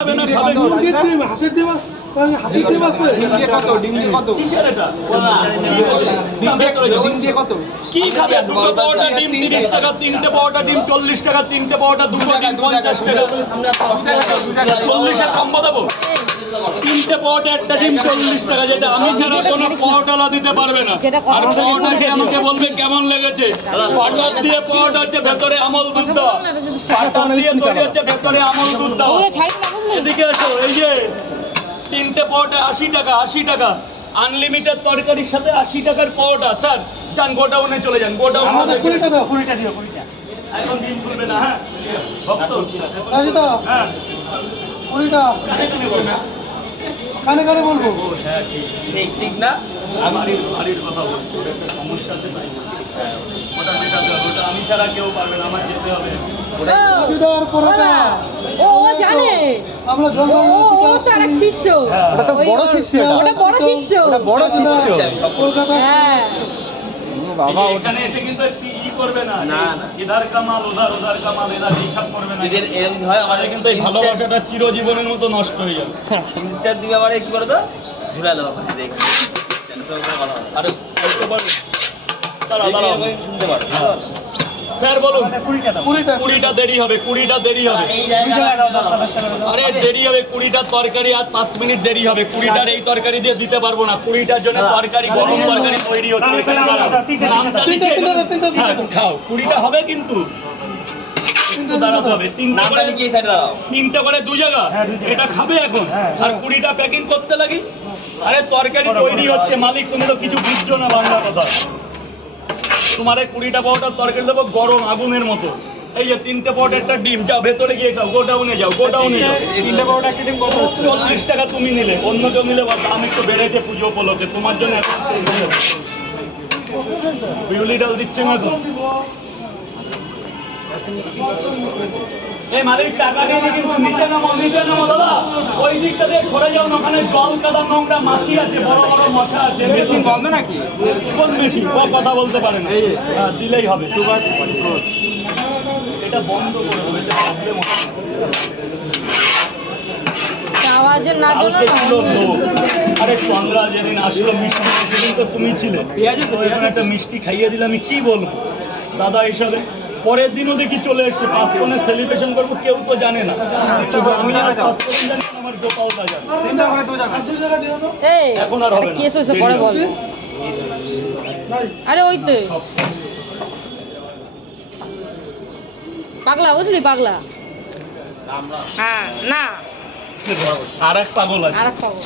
ডিম হাঁসের ডিম আছে হাতির ডিম আছে। কিসের এটা? ডিম দিয়ে কত? কি খাবে? দুটো পাওয়াটা ডিম তিরিশ টাকা তিনটে পাওয়াটা ডিম চল্লিশ টাকা তিনটে পাওয়াটা দুটো ডিম পঞ্চাশ টাকা। চল্লিশে কম দেবো? পাওয়াটা একটা ডিম চল্লিশ টাকা যেটা আমি ছাড়া কোনো পাওয়াটালা দিতে পারবে না। আর পাওয়াটা দিয়ে আমাকে বলবে কেমন লেগেছে? পাটার দিয়ে পাওয়াটা হচ্ছে ভেতরে আমল দুধ দেওয়া। পাটার দিয়ে তৈরি হচ্ছে ভেতরে আমল দুধ দেওয়া। এদিকে এসো এই যে তিনটে পাওয়াটা আশি টাকা আশি টাকা। আনলিমিটেড তরকারির সাথে আশি টাকার পাওয়াটা স্যার যান গোডাউনে চলে যান গোডাউনে আমাদের কুড়িটা দাও কুড়িটা দিও কুড়িটা। এখন দিন চলবে না হ্যাঁ? ভক্ত। হ্যাঁ। কুড়িটা। কানে কানে বলবে। হ্যাঁ ঠিক ঠিক না? বাড়ির বাড়ির কথা বলছি একটা সমস্যা আছে তাই ওটা মেটাতে ওটা আমি ছাড়া কেউ পারবে না আমার যেতে হবে। রাজিদা আর পরোটা। ও ও জানে। আমরা ও জঙ্গল ও ও তার এক শিষ্য। হ্যাঁ। ওটা তো বড় শিষ্য। ওটা বড় শিষ্য। ওটা বড় শিষ্য। হ্যাঁ। ও বাবা এখানে এসে কিন্তু ই করবে না। না ইধার কামাল উধার উধার কামাল এরা হিসাব করবে না। এদের এরকম হয় আমাদের কিন্তু এই ভালোবাসাটা চিরজীবনের মতো নষ্ট হয়ে যাবে। আবার কি করে তো ঝুলা দেবো পাশে দেখ আরে বলতে শুনতে পারো স্যার বলুন। কুড়িটা কুড়িটা দেরি হবে কুড়িটা দেরি হবে। আরে দেরি হবে কুড়িটার তরকারি আর পাঁচ মিনিট দেরি হবে। কুড়িটার এই তরকারি দিয়ে দিতে পারব না। কুড়িটার জন্য তরকারি গরম তরকারি তৈরি হচ্ছে। হ্যাঁ, খাও। কুড়িটা হবে কিন্তু। তিনটা করে দু জায়গা? এটা খাবে এখন? আর কুড়িটা প্যাকিং করতে লাগি? আরে তরকারি তৈরি হচ্ছে মালিক তুমি তো কিছু বুঝছ না বাংলা কথা তোমার কুড়িটা পাউটার তরকারি দেবো, গরম আগুনের মতো। এই যে তিনটে পাউডার একটা ডিম, যাও, ভেতরে গিয়ে খাও, গোডাউনে যাও গোডাউনে যাও। তিনটে পাউডার একটা ডিম, কত? চল্লিশ টাকা তুমি নিলে, অন্য কেউ নিলে, বা দাম একটু বেড়েছে পুজো উপলক্ষে, তোমার জন্য বিউলি ডাল দিচ্ছে না তো? এই মালিক টাকা দিয়ে কিন্তু নিচে নামো নিচে নামো দাদা। ওই দিকটা দিয়ে সরে যাও না ওখানে জল কাদা নোংরা মাছি আছে বড় বড় মশা আছে। মেশিন বন্ধ নাকি? কোন মেশিন? ও কথা বলতে পারে না। হ্যাঁ, দিলেই হবে। এটা বন্ধ করে দেবে এটা প্রবলেম আওয়াজের না। আরে চন্দ্রা যেদিন আসলো মিষ্টি সেদিন তো তুমি ছিলে। একটা মিষ্টি খাইয়ে দিলে আমি কি বলব? দাদা হিসাবে। পরের দিনও দেখি চলে এসছে। পাঁচপনের সেলিব্রেশন করব কেউ তো জানে না। শুধু আমি আর পাঁচপন জানি আমার জানে। এখন আর হবে না। কেস হয়েছে পরে বল। আরে ওই তো। পাগলা বুঝলি পাগলা? হ্যাঁ না। আর এক পাগল আছে। আর এক পাগল